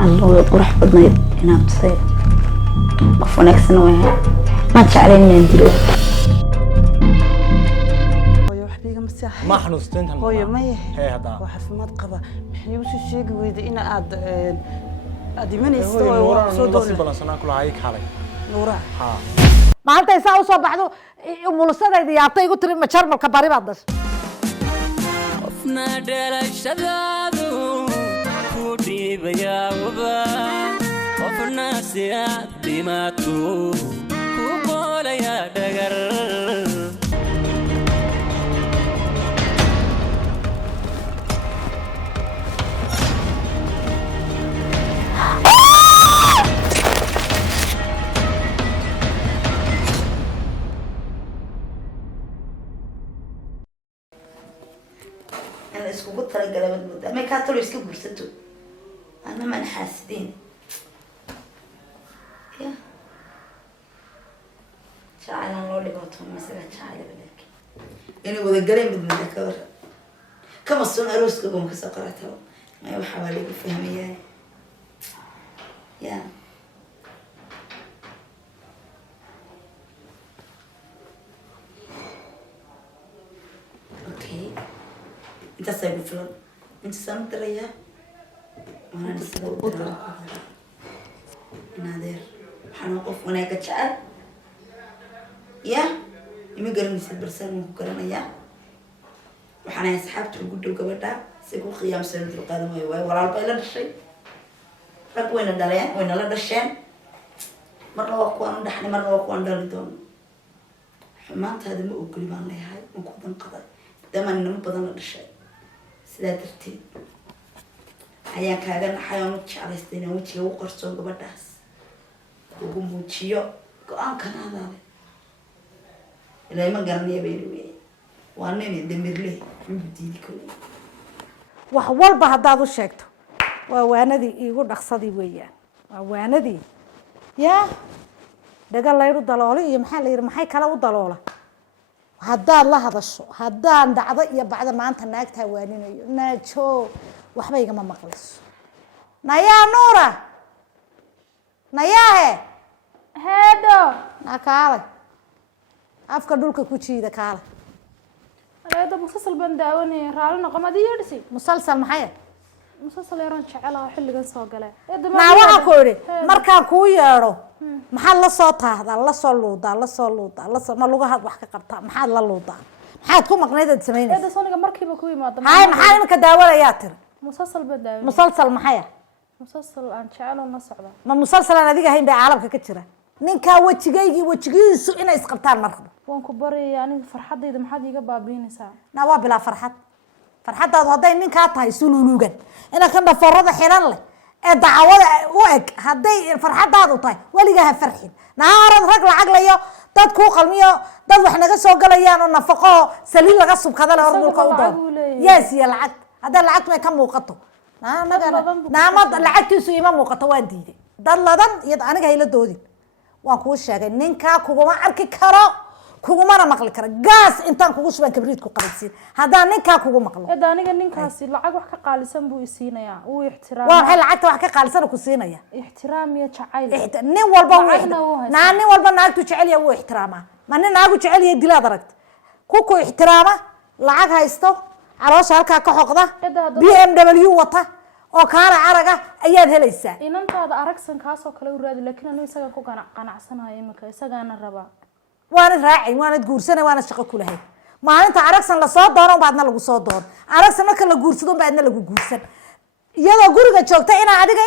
الله قرح بدنا ينام تصير قفونك سنويها ما تعلم من دلو ما حنوستين هو يومي هي هذا وحفمات قبا محيوش الشيء ويد إن عاد من هو يستوي نورا وصود نصيب بلا سنة كل هاي حالي نورا ها ما أنت يساوي صباح ذو مولسنا إذا يعطي يقول تري مشارم الكباري بعدش قفنا دل الشذاذو كودي بياوبا قفنا سياد بماتو كوبول يا دقر أنا إسكو قلت لك قلبت مدة ما كاتلو إسكو قرستو أنا ما نحاسدين يا شاعر الله اللي قلتهم مثلا شاعر بلك يعني وذا قلم بدنا كبر كم الصنع روسكم كسقرته ما يوحى عليك فهمي يا اوكي انت سايب فلان انت سامت ريا وانا نسيب نادر حنوقف وانا كتشعل يا يمي قرن يسيب برسال مكو قرن waxaan asxaabtu ugu dhow gabadha si ku qiyaamsan dul qaadan way walaal bay la dhashay rag wayna dhaleen wayna la dhasheen marna waa kuwan dhaxni marna waa kuwan dhali doon xumaantaada ma ogoli baan leeyahay ma ku dan qaday daman nimo badan la dhashay sidaa darteed ayaan kaaga naxay oo jeclaystay inaan wajiga u qarsoon gabadhaas ugu muujiyo go-aankan hadaale ilaa ma garanaya bay leeyahay وانا دمرله مبديل كله wax walba hadaad u sheegto waa waanadii iigu dhaqsadii weeyaan waa waanadii yaa daga layru daloolo iyo maxaa la yiri maxay kala u daloola hadaad la hadasho hadaan dhacdo iyo bacda maanta naagta waaninayo naajo waxba igama maqlayso nayaa nuura nayaa heedo nakaale afka dhulka ku jiida kaale هذا مسلسل بنداوني رالنا قمدي يرسي مسلسل maxay مسلسل يران jecelaha xilligan soo galay ma waxa ku yiri markaan ku yeero maxaa la soo taahda la soo luuda ma luga had wax ka qabta maxaa la luuda maxaad ku maqnayd sameynaysaa هذا soniga markiiba ku yimaado hay maxaa imka daawada tir مسلسل badaawani مسلسل maxay مسلسل aan jecel oo la socda ma مسلسل aan adiga hayn bay caalamka ka jira ninka wajigiisu inay isqabtaan markaba waan ku bariyay aniga farxadayda maxaad iga baabiinaysaa na waa bila farxadaadu haday ninka tahay sululugan ina kan dhafarada xiran leh ee dacwada u eg haday farxadaadu tahay waliga ha farxin naarad rag lacag layo dad ku qalmiyo dad wax naga soo galayaan oo nafaqo saliid laga subkada la ordulka u doon yes ya lacag hada lacag ma ka muuqato naamad lacagtiisu ima muuqato waan diiday dad ladan iyo aniga hayla doodin waan ku sheegay ninka kuguma arki karo kuguma maqli karo gaas intaan kugu shuban kabriid ku qabaysin hadaa ninka kugu maqlo ee aniga ninkaasi lacag wax ka qaalisan buu isiinaya uu ixtiraam waa lacagta wax ka qaalisan ku siinaya ixtiraam iyo jacayl nin walba nin walba naagtu jecel yahay uu ixtiraama ma nin naagu jecel yahay dilaad aragta ku ixtiraama lacag haysto caloosha halka ka xoqda BMW wata oo kaana araga ayaad helaysaa inantaada aragsan kaas oo kale u raadi laakiin aniga isaga ku qanacsanahay imika isagaana raba waana raacay waana guursanay waana shaqo ku lahayd maalinta aragsan la soo doono baadna lagu soo doon aragsan marka la guursado baadna lagu guursan iyadoo guriga joogta ina adiga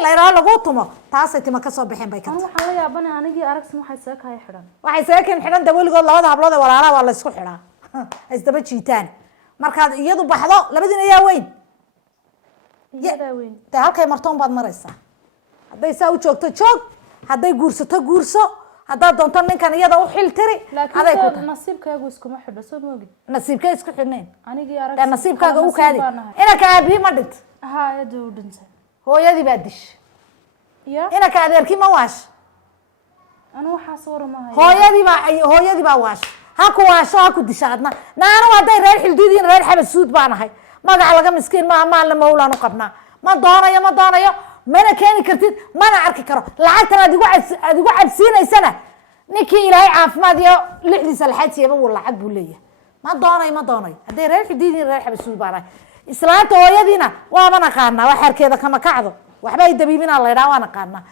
ilaa lagu tumo taasay tima ka soo bixin bay ka tahay waxaan la yaabanahay anigii aragsan waxay saakay xiran waxay saakay xiran dawligood labada hablood ee walaalaha waa la isku xiraa isdaba jiitaan marka iyadu baxdo labadina ayaa weyn ta halkay martoon baad maraysaa haday saa u joogto joog haday guursato guurso hadaa doonto ninkan iyada u xil tiri aday ku tahay nasiibkaagu iskuma xidho soo moogid nasiibkaaga isku xidhneen anigii arag nasiibkaaga u kaadi inaka aabihi ma dhint haa eedo u dhintay hooyadii baa dish ya inaka adeerkii ma waash anu waxaas waramahay hooyadii baa waash ha ku waasho ha ku dishaadna naana haday reer xildiidin reer xabasuud baan ahay magac laga miskiin ma la mawlaan u qabnaa ma doonayo mana keeni kartid mana arki karo lacagtan aad igu cabsiinaysana ninkii ilaahay caafimaad iyo lixdiisa laxaad siiyaba wuu lacag buu leeyahay ma doonay hadday reer xidiidin reer xabasuul baanay islaanta hooyadiina waaba naqaanaa wax xerkeeda kama kacdo waxba ay dabiibinaa la yidhaha waa naqaanaa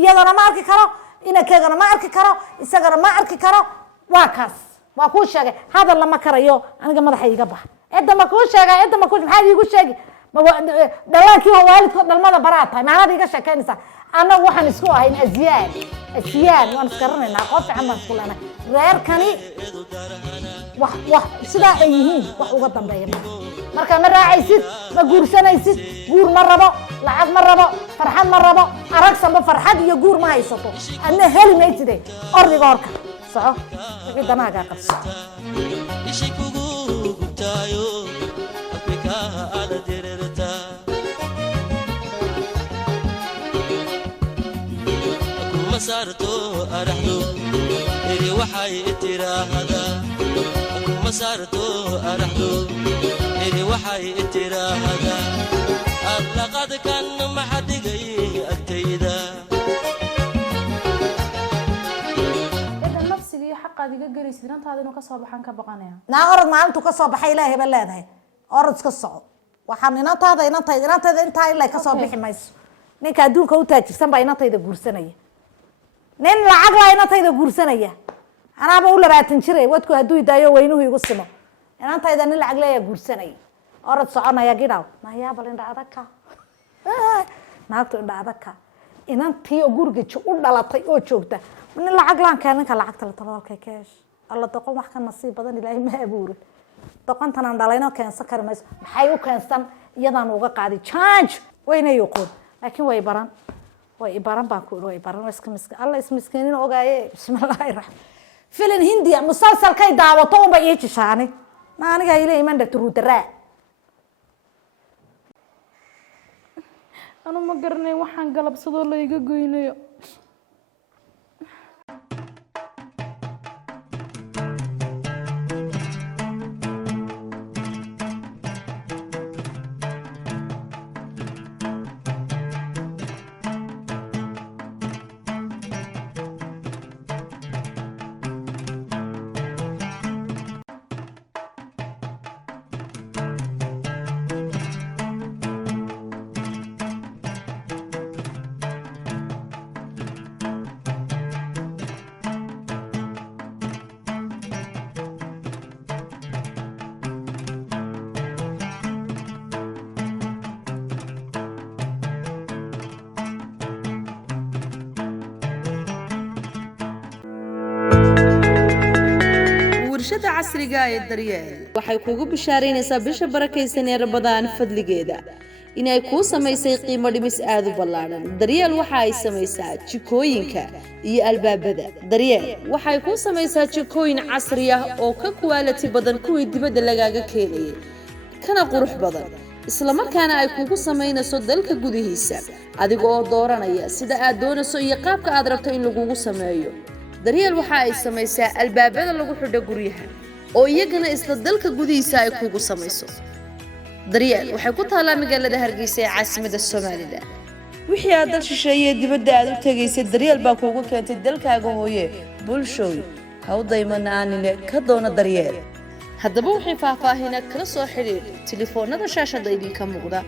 iyadana ma arki karo inakeegana ma arki karo isagana ma arki karo waa kaas waa kuu sheegay hadal lama karayo aniga madaxa iga bax cidda ma kuu sheegay cidda ma kuu maxaad iigu sheegi dhalaankii waa waalidkood dhalmada baraa tahay maanaad iga sheekaynaysaa annagu waxaan isku ahayn asiyaan waan isgaranaynaa qof fiican baan isku leenahay reerkani wax sidaa ay yihiin wax uga dambeeya marka ma raacaysid ma guursanaysid guur ma rabo lacag ma rabo farxad ma rabo aragsanba farxad iyo guur ma haysato adna heli mayside ordiga horka soco wixii danaagaa qabso مسارتو أرحلو إلي وحي اتراهدا مسارتو أرحلو إلي وحي اتراهدا لقد كان ما حد جاي أكتيدا إذا نفسي حق هذه جريس إذا أنت هذا إنه كسب حن كبقانيا نا أرد ما أنتو كسب حيله بلادها أرد كسب وحن إن هذا أنت إلا كسب بحماس نك أدون كوتاج سنبا إن هذا جورسنية nin lacag la inantayda guursanaya anaaba u labaatan jiray wadku haduu idaayo weynuhu igu simo inantayda nin lacag leeya guursanaya orad soconaya gidhaw mayaa bal indha adagka naagtu indha adagka inantii guriga u dhalatay oo joogta nin lacag laan keen ninka lacagta la talaalkay keesh alla doqon wax ka nasiib badan ilaahay ma abuurin doqontan aan dhalayno keensan kar mayso maxay u keensan iyadaan uga qaadi charge weynay qoon laakiin way baran way baran baa ku way baran iska miska alla ismiskeenin ogaaye bismillaahir rahmaan filim hindiya musalsalkay daawato uma ii jishaani ma aniga ilaa iman dhagto dara anu ma garanay waxaan galabsadoo la iga goynayo warshada casriga ee daryeel waxay kugu bishaaraynaysaa bisha barakaysan ee Ramadaan fadligeeda inay ku samaysay qiimo dhimis aad u ballaaran daryeel waxa ay samaysaa jikooyinka iyo albaabada daryeel waxay ku samaysaa jikooyin casri ah oo ka quality badan kuwii dibadda lagaaga keenay kana qurux badan isla markaana ay kugu samaynayso dalka gudihiisa adiga oo dooranaya sida aad doonayso iyo qaabka aad rabto in lagugu sameeyo daryeel waxa ay samaysaa albaabada lagu xidho guryaha oo iyagana isla dalka gudihiisa ay kugu samayso daryeel waxay ku taalaa magaalada Hargeysa ee caasimadda Soomaaliland wixii aad dal shisheeye dibadda aad u tagaysay daryeel baa kugu keentay dalkaaga hooye bulshooy hawdayman aanile ka doona daryeel haddaba wixii faahfaahinad kala soo xiriir telefoonada shaashada idinka muuqda